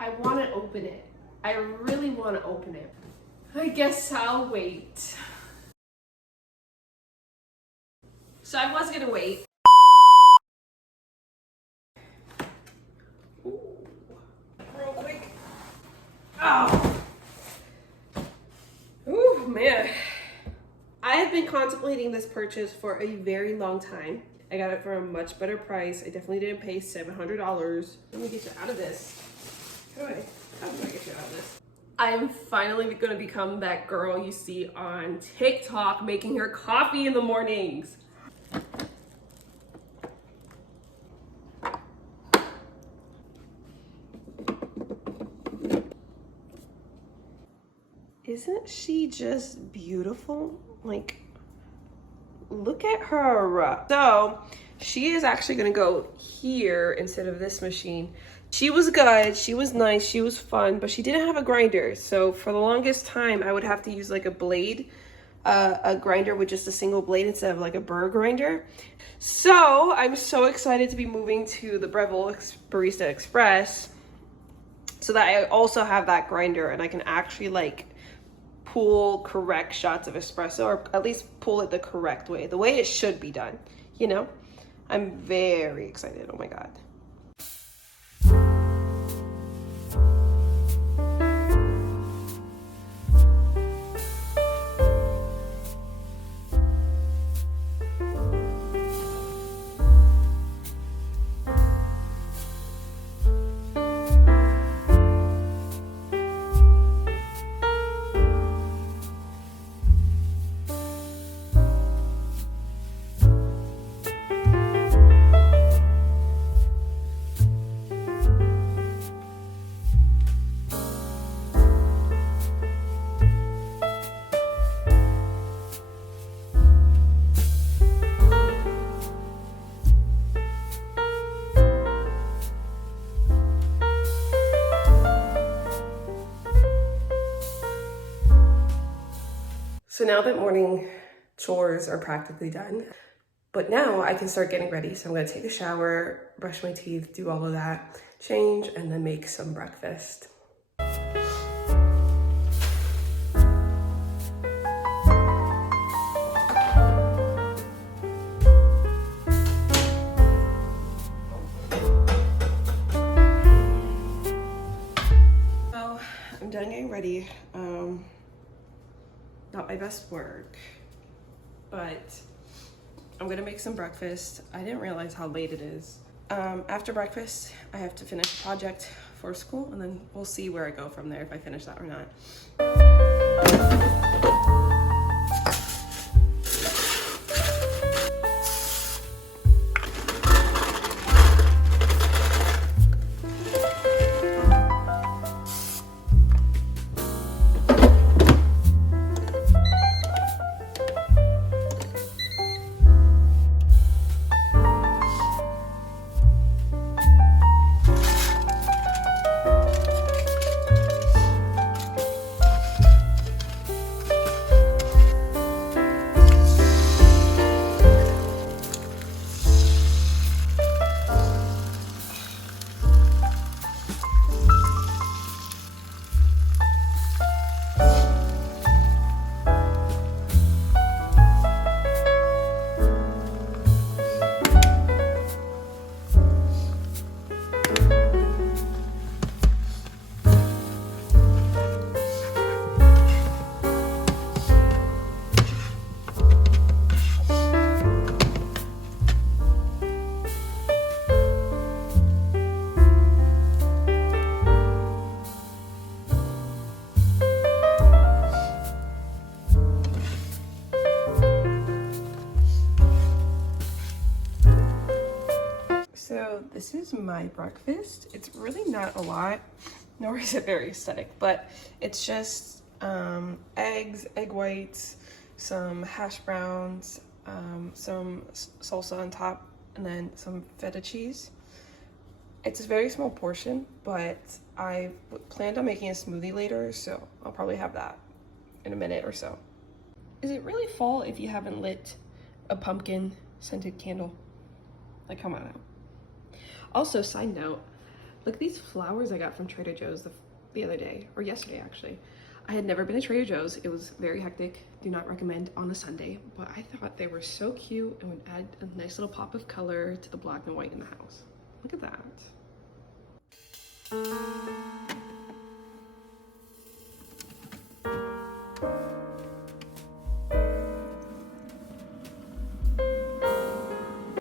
I want to open it. I really want to open it. I guess I'll wait. So I was gonna wait. Ooh. Real quick. Oh. Ooh, man. I have been contemplating this purchase for a very long time. I got it for a much better price. I definitely didn't pay $700. Let me get you out of this. How do I get you out of this? I am finally gonna become that girl you see on TikTok making her coffee in the mornings. Isn't she just beautiful? Like, look at her. So she is actually gonna go here instead of this machine. She was good, she was nice, she was fun, but she didn't have a grinder. So for the longest time, I would have to use like a blade, a grinder with just a single blade instead of like a burr grinder. So I'm so excited to be moving to the Breville Barista Express so that I also have that grinder and I can actually like pull correct shots of espresso, or at least pull it the correct way, the way it should be done, you know? I'm very excited, oh my God. So now that morning chores are practically done, but now I can start getting ready. So I'm gonna take a shower, brush my teeth, do all of that, change, and then make some breakfast. Well, I'm done getting ready. Not my best work, but I'm gonna make some breakfast. I didn't realize how late it is. After breakfast, I have to finish a project for school, and then we'll see where I go from there, if I finish that or not. So this is my breakfast. It's really not a lot, nor is it very aesthetic, but it's just eggs, egg whites, some hash browns, some salsa on top, and then some feta cheese. It's a very small portion, but I planned on making a smoothie later, so I'll probably have that in a minute or so. Is it really fall if you haven't lit a pumpkin scented candle? Like, come on now. Also, side note, Look at these flowers I got from Trader Joe's the other day, or yesterday actually. I had never been to Trader Joe's. It was very hectic. Do not recommend on a Sunday, but I thought they were so cute and would add a nice little pop of color to the black and white in the house. Look at that.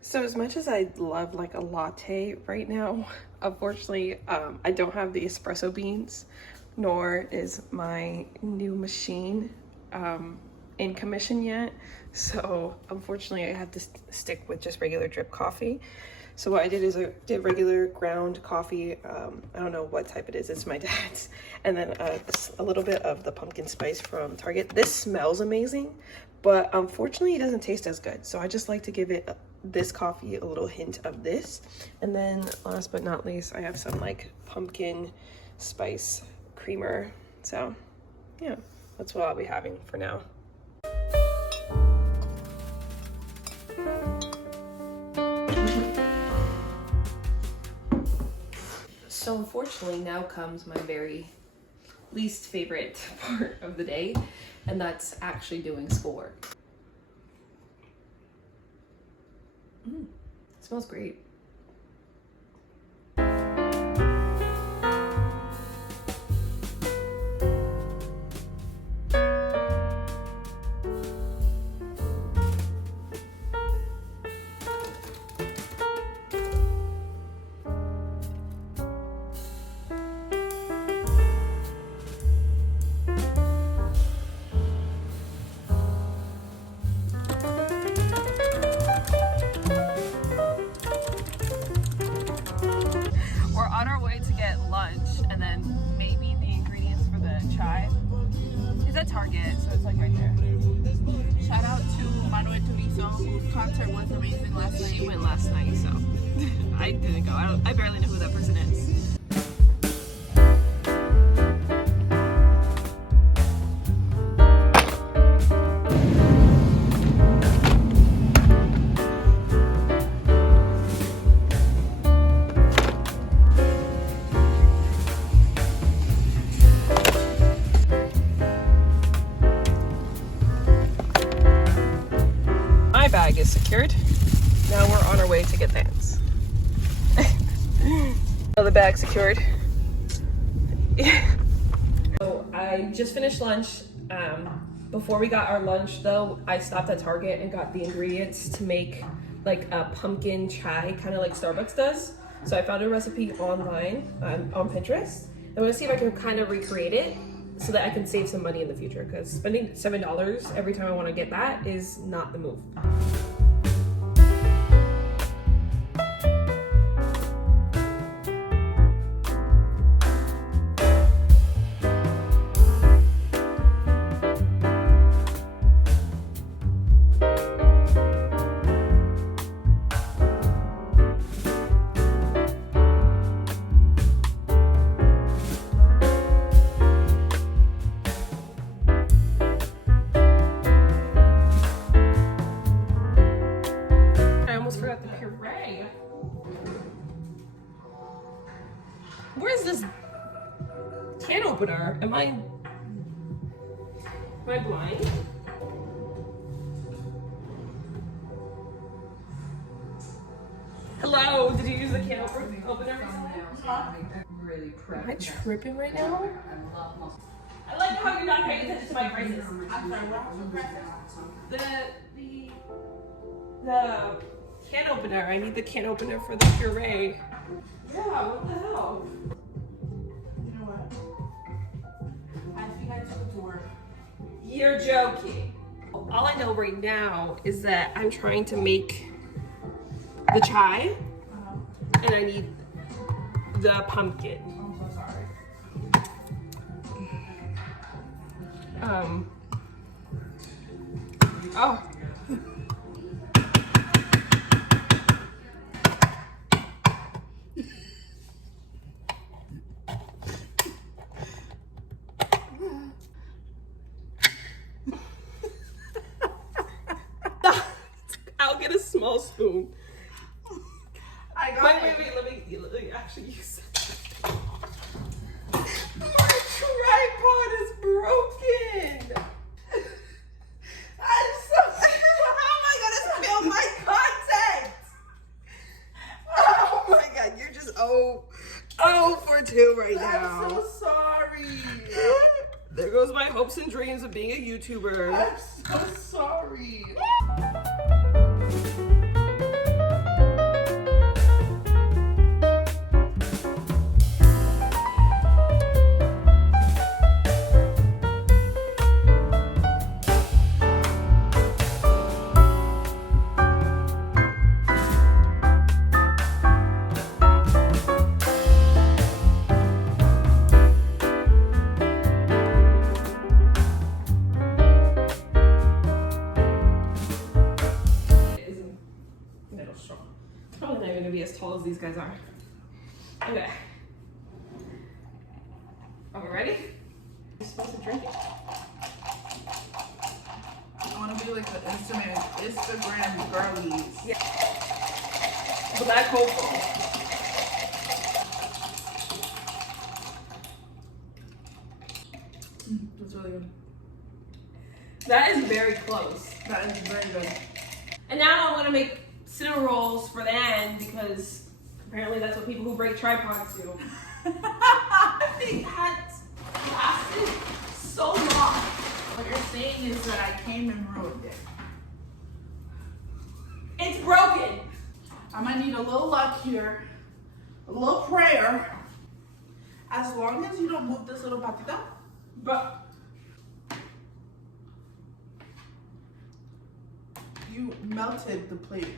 So as much as I love like a latte right now, unfortunately, I don't have the espresso beans, nor is my new machine in commission yet. So unfortunately I have to stick with just regular drip coffee. So what I did is I did regular ground coffee. I don't know what type it is, it's my dad's. And then a little bit of the pumpkin spice from Target. This smells amazing, but unfortunately it doesn't taste as good. So I just like to give it this coffee a little hint of this. And then last but not least, I have some like pumpkin spice creamer. So yeah, that's what I'll be having for now. So unfortunately now comes my very least favorite part of the day, and that's actually doing schoolwork. It smells great. Target, so it's like right there. Shout out to whose concert was amazing last night. She went last night, so I didn't go. I barely know who that person is. Bag is secured. Now we're on our way to get Vans. So the bag secured. So I just finished lunch. Before we got our lunch though, I stopped at Target and got the ingredients to make like a pumpkin chai, kind of like Starbucks does. So I found a recipe online on Pinterest. I'm gonna see if I can kind of recreate it so that I can save some money in the future, because spending $7 every time I want to get that is not the move. Where's this can opener? Am I blind? Hello, did you use the can opener? Am I tripping right now? I like how you're not paying attention to my braces. I'm sorry, what? The can opener. I need the can opener for the puree. Yeah, what the hell? You know what? I think I took it to work. You're joking. All I know right now is that I'm trying to make the chai, and I need the pumpkin. I'm so sorry. Oh. I'll get a small spoon. I got wait, let me actually use it. tripod is broken. I'm so How am I gonna film my content? Oh my god, you're just oh for 2 right now. I'm so sorry. There goes my hopes and dreams of being a YouTuber. I'm so sorry. Probably not even gonna be as tall as these guys are. Okay. Are we ready? You're supposed to drink it. I want to be like the Instagram girlies. Yeah. Black hopeful. That's really good. That is very close. That is very good. And now I want to make cinnamon rolls for the end because apparently that's what people who break tripods do. I think that's lasted so long. What you're saying is that I came and ruined it. It's broken. I might need a little luck here, a little prayer. As long as you don't move this little patita. But You melted the plate.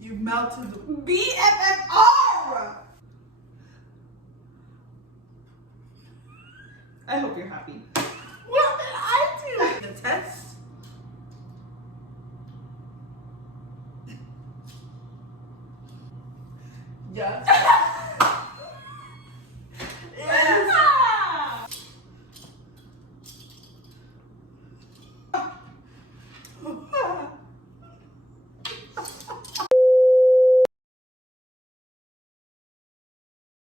You melted the BFFR! I hope you're happy. What did I do? The test. Yes.